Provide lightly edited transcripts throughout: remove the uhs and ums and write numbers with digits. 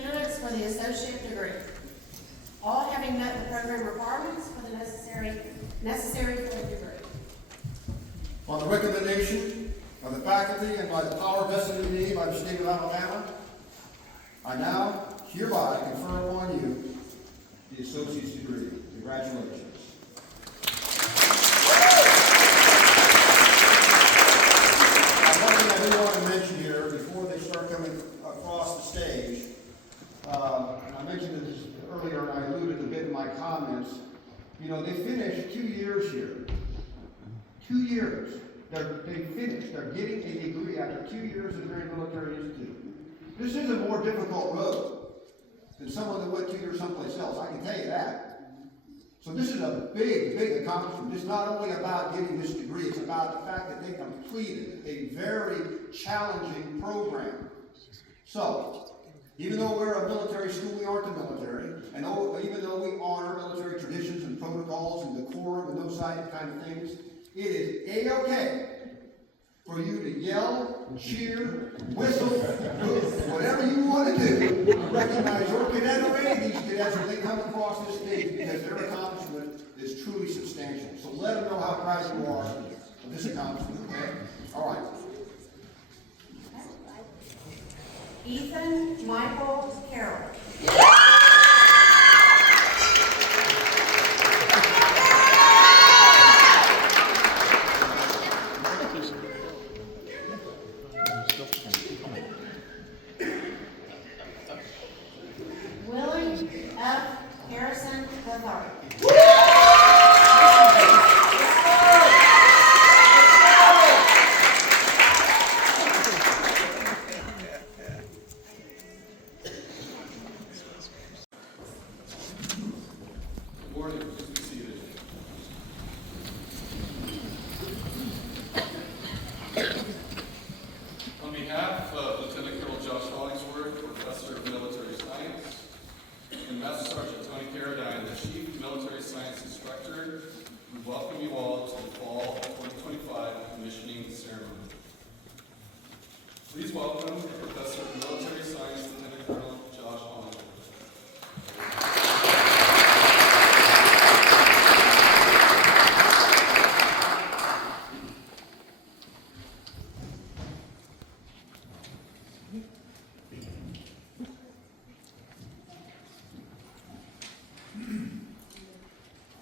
candidates for the associate degree, all having met the program requirements for the necessary for the degree. On the recommendation of the faculty and by the power vested in me by the state of Alabama, I now hereby confer upon you the associate's degree. Congratulations. One thing I do want to mention here before they start coming across the stage, and I mentioned this earlier and I alluded a bit in my comments, you know, they finished 2 years here. 2 years. They finished. They're getting a degree after 2 years at the Marine Military Institute. This is a more difficult road than someone that went 2 years someplace else. I can tell you that. So this is a big, big accomplishment. It's not only about getting this degree, it's about the fact that they completed a very challenging program. So, even though we're a military school, we aren't the military. And even though we honor military traditions and protocols and decorum and those kind of things, it is A-OK for you to yell, cheer, whistle, whatever you want to do to recognize your cadet or any of these cadets as they come across this stage, because their accomplishment is truly substantial. So let them know how proud you are of this accomplishment, okay? All right. Ethan Michael Carroll. Please welcome Professor of Military Science, Lieutenant Colonel Josh Hollingsworth.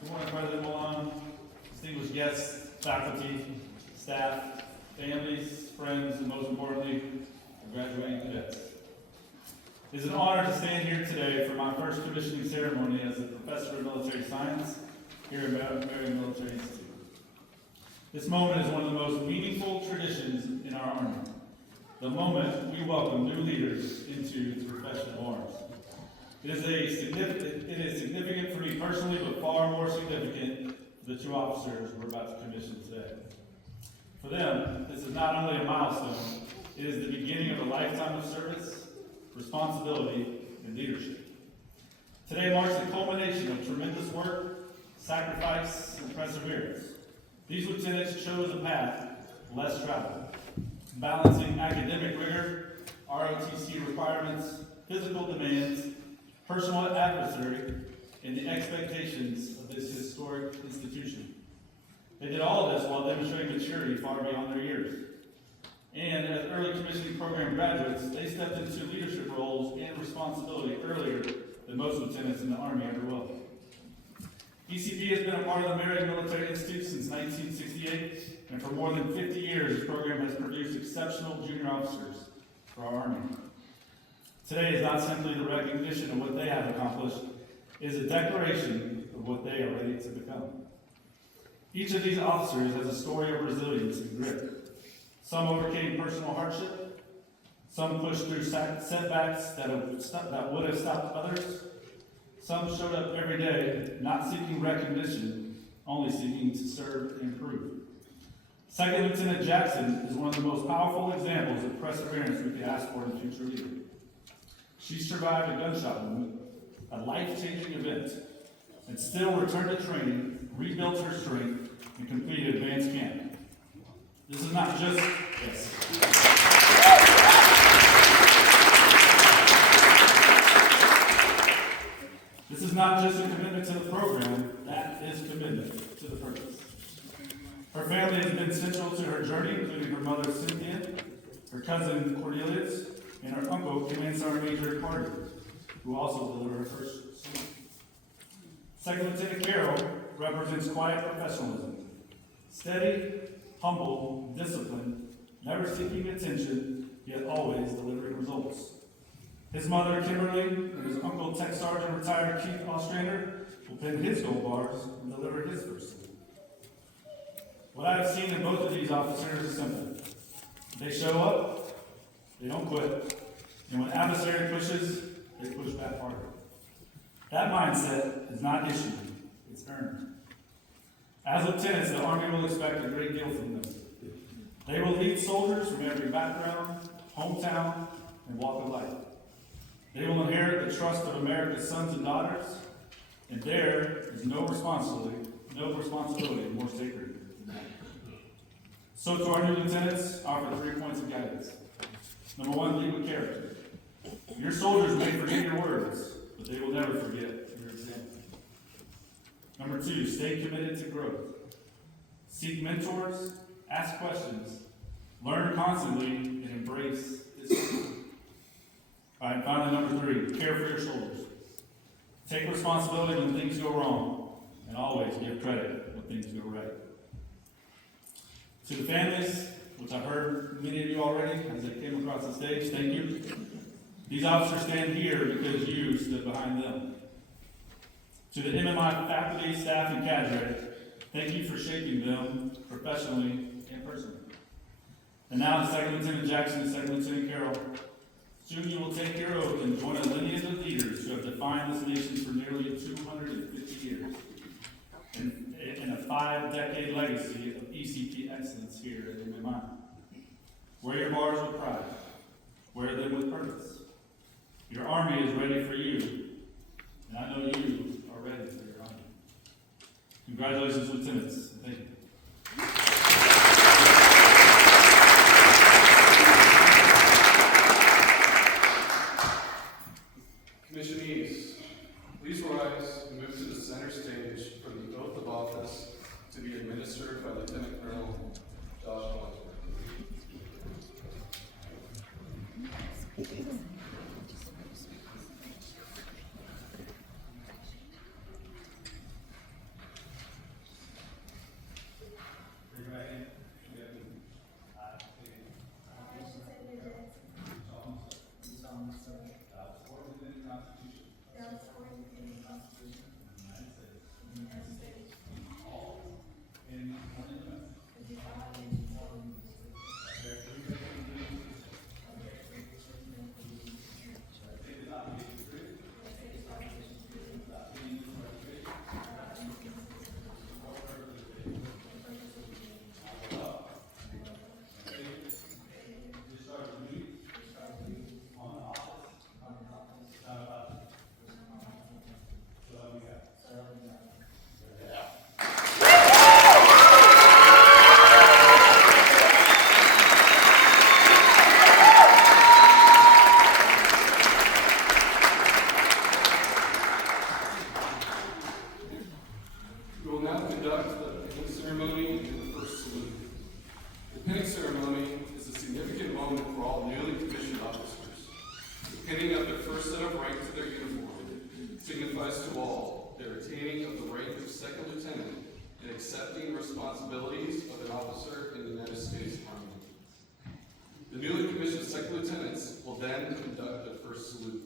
Good morning, President Malone, distinguished guests, faculty, staff, families, friends, and most importantly, our graduating cadets. It is an honor to stand here today for my first commissioning ceremony as a professor of military science here at Marion Military Institute. This moment is one of the most meaningful traditions in our Army. The moment we welcome new leaders into the profession of arms. It is significant for me personally, but far more significant for the two officers we're about to commission today. For them, this is not only a milestone, it is the beginning of a lifetime of service, responsibility, and leadership. Today marks the culmination of tremendous work, sacrifice, and perseverance. These lieutenants chose a path less traveled, balancing academic rigor, ROTC requirements, physical demands, personal adversary, and the expectations of this historic institution. They did all of this while demonstrating maturity far beyond their years. And as early commissioning program graduates, they stepped into leadership roles and responsibility earlier than most lieutenants in the Army ever will. ECP has been a part of the Marion Military Institute since 1968, and for more than 50 years, the program has produced exceptional junior officers for our Army. Today is not simply the recognition of what they have accomplished, it is a declaration of what they are ready to become. Each of these officers has a story of resilience and grit. Some overcame personal hardship, some pushed through setbacks that would have stopped others, some showed up every day not seeking recognition, only seeking to serve and improve. Second Lieutenant Jackson is one of the most powerful examples of perseverance we could ask for in a future leader. She survived a gunshot wound, a life-changing event, and still returned to training, rebuilt her strength, and completed advanced camp. This is not just, yes. not just a commitment to the program, that is commitment to the purpose. Her family has been central to her journey, including her mother Cynthia, her cousin Cornelius, and her uncle Command Sergeant Major Carter, who also delivered her first salute. Second Lieutenant Carroll represents quiet professionalism, steady, humble, disciplined, never seeking attention, yet always delivering results. His mother, Kimberly, and his uncle, Tech Sergeant retired Keith Ostrander, will pin his gold bars and deliver his first salute. What I have seen in both of these officers is simple. They show up, they don't quit, and when adversary pushes, they push back harder. That mindset is not issued, it's earned. As lieutenants, the Army will expect a great deal from them. They will lead soldiers from every background, hometown, and walk of life. They will inherit the trust of America's sons and daughters, and there is no responsibility more sacred. So to our new lieutenants, I offer 3 points of guidance. Number 1, lead with character. Your soldiers may forget your words, but they will never forget your example. Number 2, stay committed to growth. Seek mentors, ask questions, learn constantly, and embrace discipline. All right, and finally, number 3, care for your soldiers. Take responsibility when things go wrong, and always give credit when things go right. To the families, which I've heard many of you already as they came across the stage, thank you. These officers stand here because you stood behind them. To the MMI faculty, staff, and cadre, thank you for shaping them professionally and personally. And now to Second Lieutenant Jackson and Second Lieutenant Carroll. Soon you will take your oath and join a lineage of leaders who have defined this nation for nearly 250 years. And a 5-decade legacy of ECP excellence here at MMI. Wear your bars with pride. Wear them with purpose. Your Army is ready for you, and I know you are ready for your Army. Congratulations, Lieutenants. Thank you. Commissionees, please rise and move to the center stage for the oath of office to be administered by Lieutenant Colonel Josh Hollingsworth. We will now conduct the pinning ceremony and the first salute. The pinning ceremony is a significant moment for all newly commissioned officers. The pinning of their first set of rank to their uniform signifies to all their attaining of the rank of second lieutenant and accepting responsibilities of an officer in the United States Army. The newly commissioned second lieutenants will then conduct their first salute.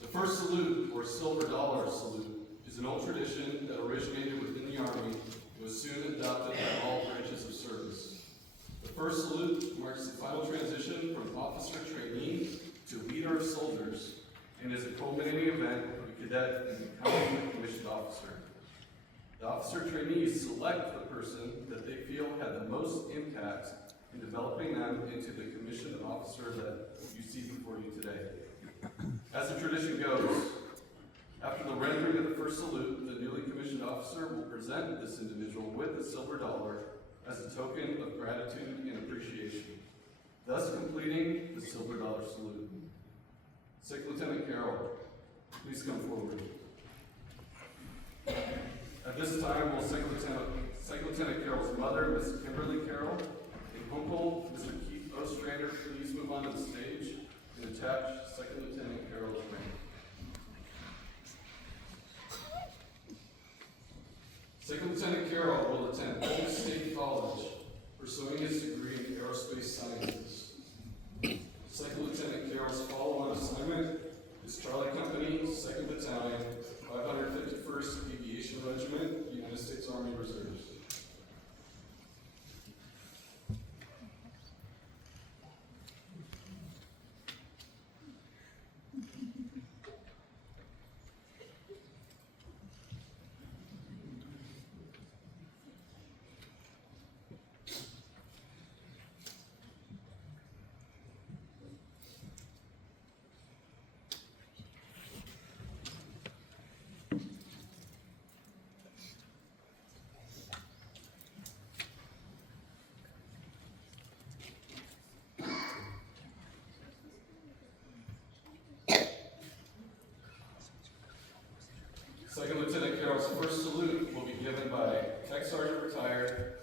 The first salute, or silver dollar salute, is an old tradition that originated within the Army and was soon adopted by all branches of service. The first salute marks the final transition from officer trainee to leader of soldiers and is a culminating event of a cadet in becoming a commissioned officer. The officer trainees select the person that they feel had the most impact in developing them into the commissioned officer that you see before you today. As the tradition goes, after the rendering of the first salute, the newly commissioned officer will present this individual with the silver dollar as a token of gratitude and appreciation, thus completing the silver dollar salute. Second Lieutenant Carroll, please come forward. At this time, will Second Lieutenant Carroll's mother, Miss Kimberly Carroll, and uncle, Mr. Keith Ostrander, please move onto the stage and attach Second Lieutenant Carroll's ring. Second Lieutenant Carroll will attend Polk State College, pursuing his degree in aerospace sciences. Second Lieutenant Carroll's follow-on assignment is Charlie Company, 2nd Battalion, 551st Aviation Regiment, United States Army Reserves. Second Lieutenant Carroll's first salute will be given by Tech Sergeant Retired